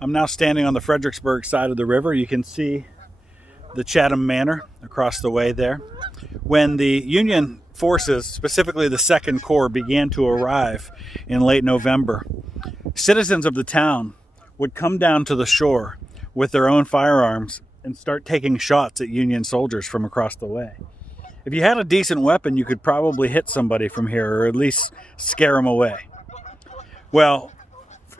I'm now standing on the Fredericksburg side of the river. You can see the Chatham Manor across the way there. When the Union forces, specifically the 2nd Corps, began to arrive in late November, citizens of the town would come down to the shore with their own firearms and start taking shots at Union soldiers from across the way. If you had a decent weapon, you could probably hit somebody from here, or at least scare them away. Well,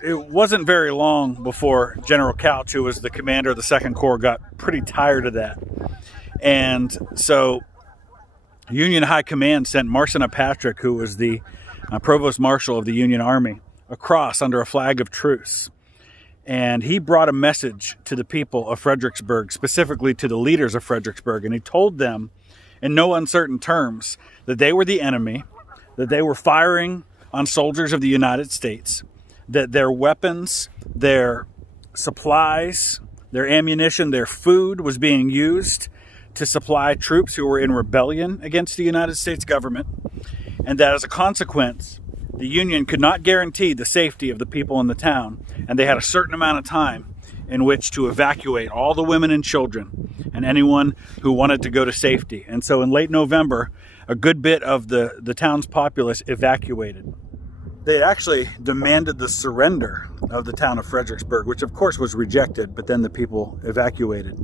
it wasn't very long before General Couch, who was the commander of the 2nd Corps, got pretty tired of that. And so Union High Command sent Marcina Patrick, who was the Provost Marshal of the Union Army, across under a flag of truce. And he brought a message to the people of Fredericksburg, specifically to the leaders of Fredericksburg, and he told them in no uncertain terms that they were the enemy, that they were firing on soldiers of the United States, that their weapons, their supplies, their ammunition, their food was being used to supply troops who were in rebellion against the United States government, and that as a consequence, the Union could not guarantee the safety of the people in the town, and they had a certain amount of time in which to evacuate all the women and children and anyone who wanted to go to safety. And so in late November, a good bit of the town's populace evacuated. They actually demanded the surrender of the town of Fredericksburg, which of course was rejected, but then the people evacuated.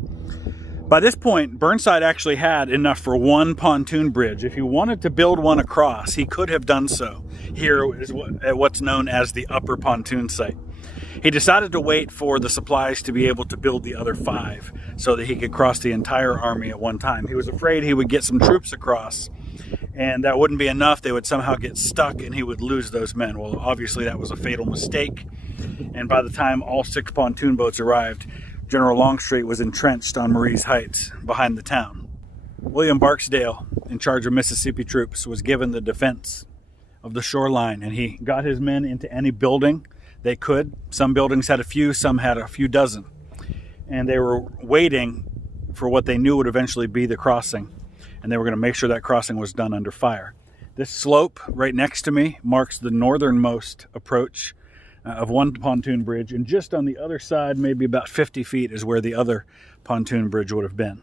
By this point, Burnside actually had enough for one pontoon bridge. If he wanted to build one across, he could have done so. Here is what's known as the upper pontoon site. He decided to wait for the supplies to be able to build the other 5 so that he could cross the entire army at one time. He was afraid he would get some troops across, and that wouldn't be enough. They would somehow get stuck and he would lose those men. Well, obviously that was a fatal mistake, and by the time all 6 pontoon boats arrived, General Longstreet was entrenched on Marye's Heights behind the town. William Barksdale, in charge of Mississippi troops, was given the defense of the shoreline, and he got his men into any building they could. Some buildings had a few, some had a few dozen, and they were waiting for what they knew would eventually be the crossing, and they were going to make sure that crossing was done under fire. This slope right next to me marks the northernmost approach of one pontoon bridge, and just on the other side, maybe about 50 feet, is where the other pontoon bridge would have been.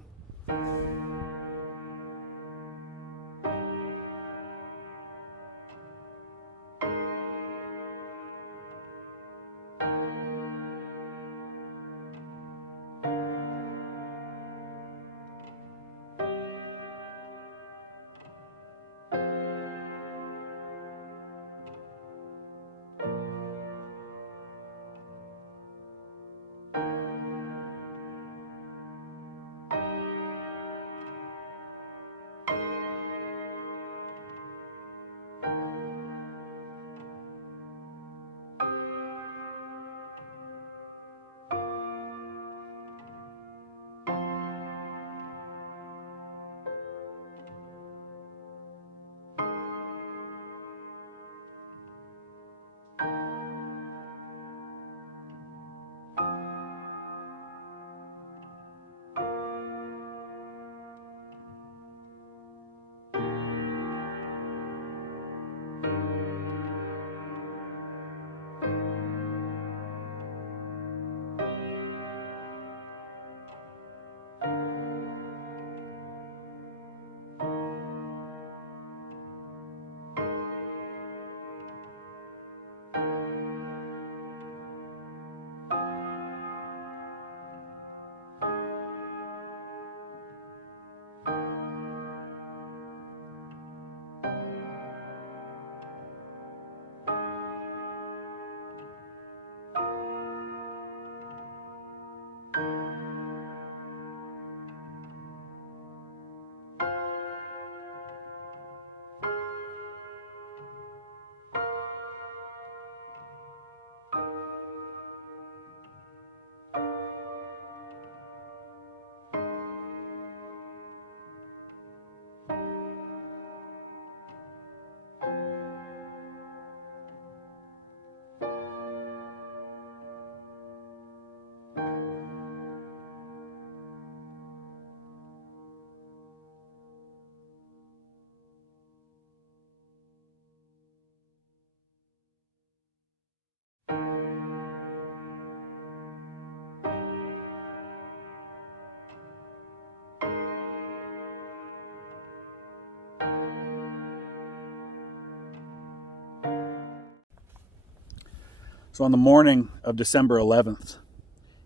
So on the morning of December 11th,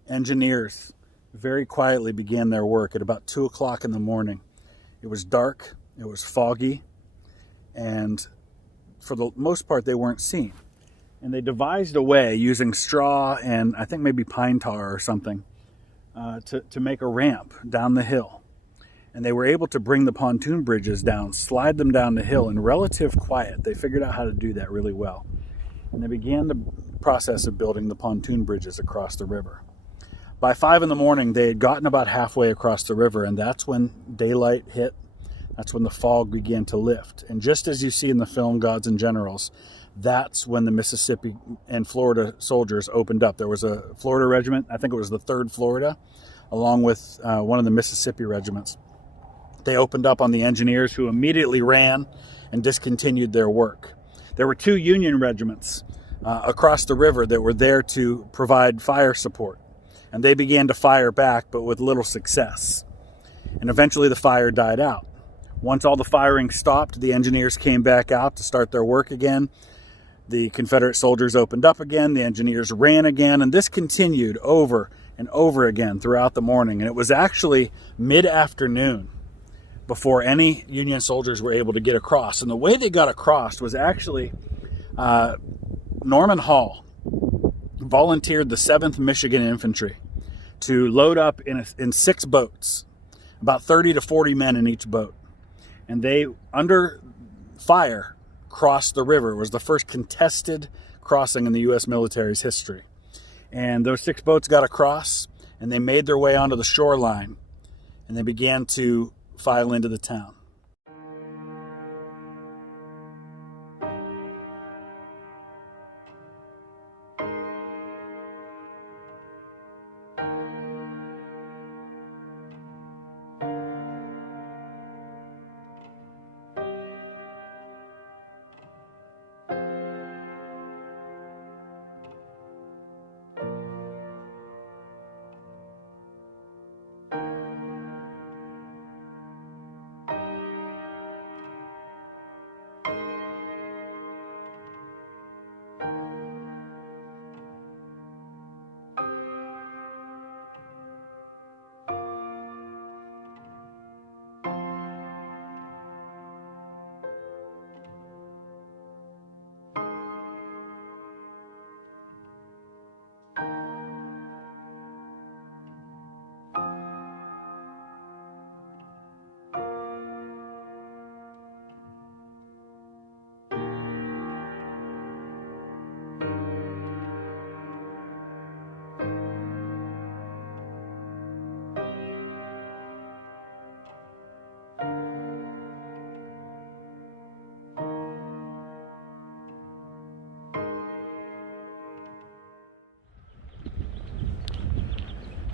engineers very quietly began their work at about 2 o'clock in the morning. It was dark, it was foggy, and for the most part they weren't seen. And they devised a way using straw and I think maybe pine tar or something to make a ramp down the hill. And they were able to bring the pontoon bridges down, slide them down the hill in relative quiet. They figured out how to do that really well. And they began the process of building the pontoon bridges across the river. By 5 in the morning, they had gotten about halfway across the river, and that's when daylight hit. That's when the fog began to lift. And just as you see in the film Gods and Generals, that's when the Mississippi and Florida soldiers opened up. There was a Florida regiment, I think it was the 3rd Florida, along with one of the Mississippi regiments. They opened up on the engineers, who immediately ran and discontinued their work. There were 2 Union regiments across the river that were there to provide fire support. And they began to fire back, but with little success. And eventually the fire died out. Once all the firing stopped, the engineers came back out to start their work again. The Confederate soldiers opened up again, the engineers ran again, and this continued over and over again throughout the morning. And it was actually mid-afternoon before any Union soldiers were able to get across. And the way they got across was actually Norman Hall volunteered the 7th Michigan Infantry to load up in 6 boats, about 30 to 40 men in each boat. And they, under fire, crossed the river. It was the first contested crossing in the U.S. military's history. And those 6 boats got across, and they made their way onto the shoreline, and they began to file into the town.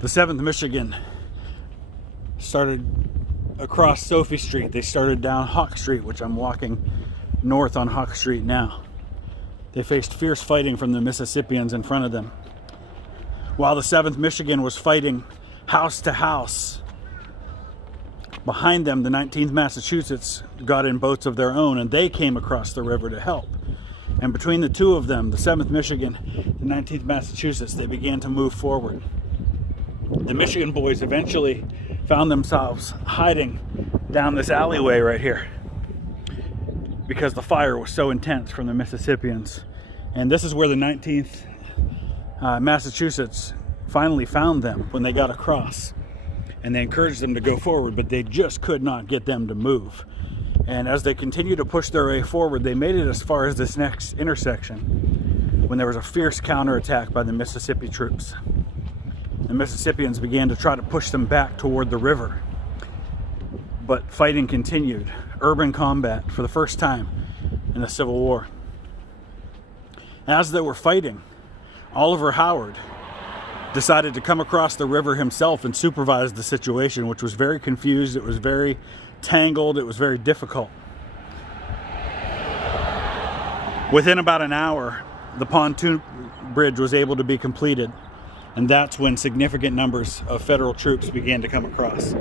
The 7th Michigan started across Sophie Street. They started down Hawk Street, which I'm walking north on Hawk Street now. They faced fierce fighting from the Mississippians in front of them. While the 7th Michigan was fighting house to house, behind them, the 19th Massachusetts got in boats of their own, and they came across the river to help. And between the two of them, the 7th Michigan and 19th Massachusetts, they began to move forward. The Michigan boys eventually found themselves hiding down this alleyway right here because the fire was so intense from the Mississippians. And this is where the 19th Massachusetts finally found them when they got across. And they encouraged them to go forward, but they just could not get them to move. And as they continued to push their way forward, they made it as far as this next intersection when there was a fierce counterattack by the Mississippi troops. The Mississippians began to try to push them back toward the river. But fighting continued. Urban combat for the first time in the Civil War. As they were fighting, Oliver Howard decided to come across the river himself and supervise the situation, which was very confused, it was very tangled, it was very difficult. Within about an hour, the pontoon bridge was able to be completed. And that's when significant numbers of federal troops began to come across.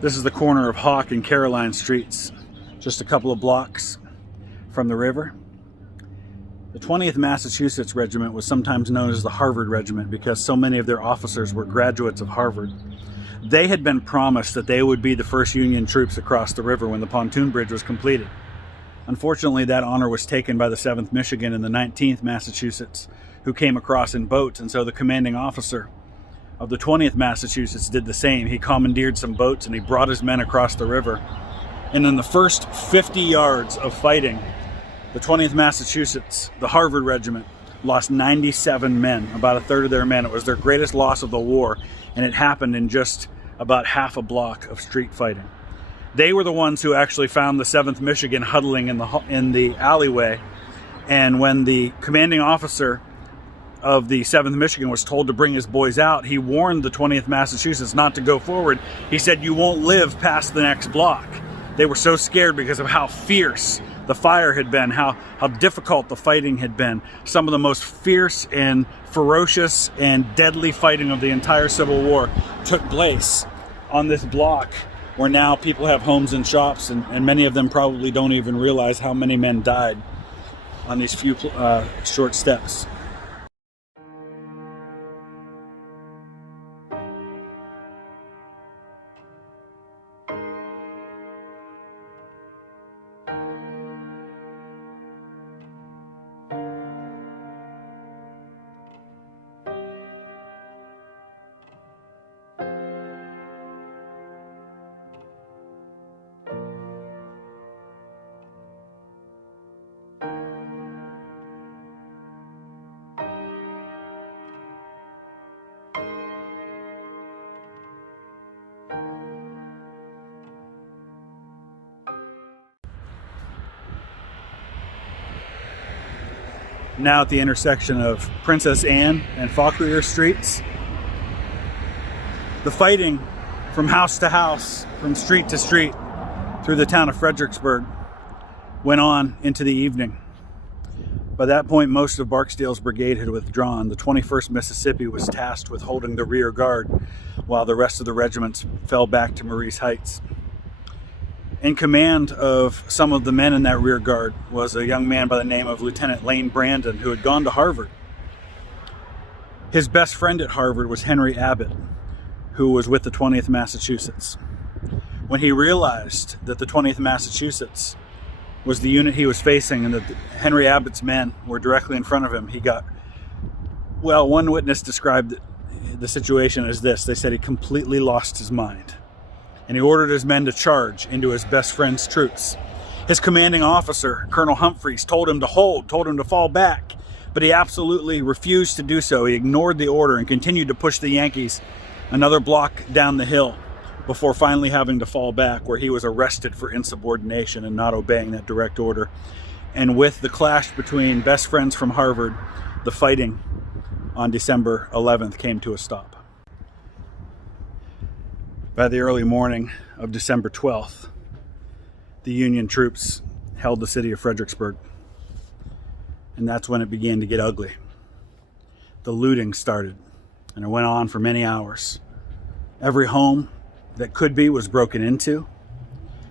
This is the corner of Hawk and Caroline Streets, just a couple of blocks from the river. The 20th Massachusetts Regiment was sometimes known as the Harvard Regiment because so many of their officers were graduates of Harvard. They had been promised that they would be the first Union troops across the river when the pontoon bridge was completed. Unfortunately, that honor was taken by the 7th Michigan and the 19th Massachusetts, who came across in boats, and so the commanding officer of the 20th Massachusetts did the same. He commandeered some boats and he brought his men across the river. And in the first 50 yards of fighting, the 20th Massachusetts, the Harvard Regiment, lost 97 men, about a third of their men. It was their greatest loss of the war, and it happened in just about half a block of street fighting. They were the ones who actually found the 7th Michigan huddling in the alleyway, and when the commanding officer of the 7th Michigan was told to bring his boys out, he warned the 20th Massachusetts not to go forward. He said, "You won't live past the next block." They were so scared because of how fierce the fire had been, how difficult the fighting had been. Some of the most fierce and ferocious and deadly fighting of the entire Civil War took place on this block, where now people have homes and shops, and many of them probably don't even realize how many men died on these few short steps. Now at the intersection of Princess Anne and Fauquier Streets, the fighting from house to house, from street to street, through the town of Fredericksburg went on into the evening. By that point, most of Barksdale's brigade had withdrawn. The 21st Mississippi was tasked with holding the rear guard, while the rest of the regiments fell back to Marye's Heights. In command of some of the men in that rear guard was a young man by the name of Lieutenant Lane Brandon, who had gone to Harvard. His best friend at Harvard was Henry Abbott, who was with the 20th Massachusetts. When he realized that the 20th Massachusetts was the unit he was facing and that Henry Abbott's men were directly in front of him, he got, well, one witness described the situation as this. They said he completely lost his mind, and he ordered his men to charge into his best friend's troops. His commanding officer, Colonel Humphreys, told him to hold, told him to fall back, but he absolutely refused to do so. He ignored the order and continued to push the Yankees another block down the hill before finally having to fall back, where he was arrested for insubordination and not obeying that direct order. And with the clash between best friends from Harvard, the fighting on December 11th came to a stop. By the early morning of December 12th, the Union troops held the city of Fredericksburg. And that's when it began to get ugly. The looting started, and it went on for many hours. Every home that could be was broken into.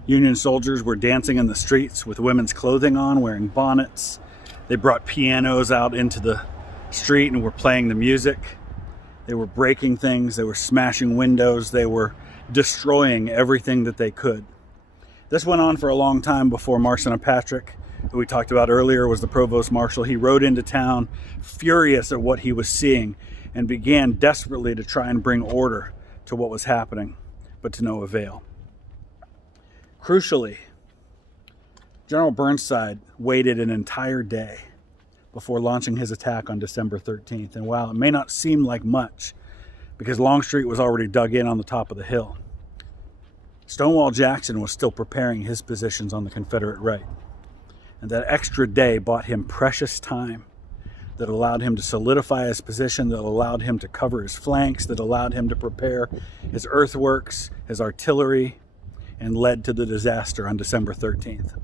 Union soldiers were dancing in the streets with women's clothing on, wearing bonnets. They brought pianos out into the street and were playing the music. They were breaking things. They were smashing windows. They were destroying everything that they could. This went on for a long time before Marson Patrick, who we talked about earlier, was the provost marshal. He rode into town furious at what he was seeing and began desperately to try and bring order to what was happening, but to no avail. Crucially, General Burnside waited an entire day before launching his attack on December 13th. And while it may not seem like much, because Longstreet was already dug in on the top of the hill, Stonewall Jackson was still preparing his positions on the Confederate right. And that extra day bought him precious time that allowed him to solidify his position, that allowed him to cover his flanks, that allowed him to prepare his earthworks, his artillery, and led to the disaster on December 13th.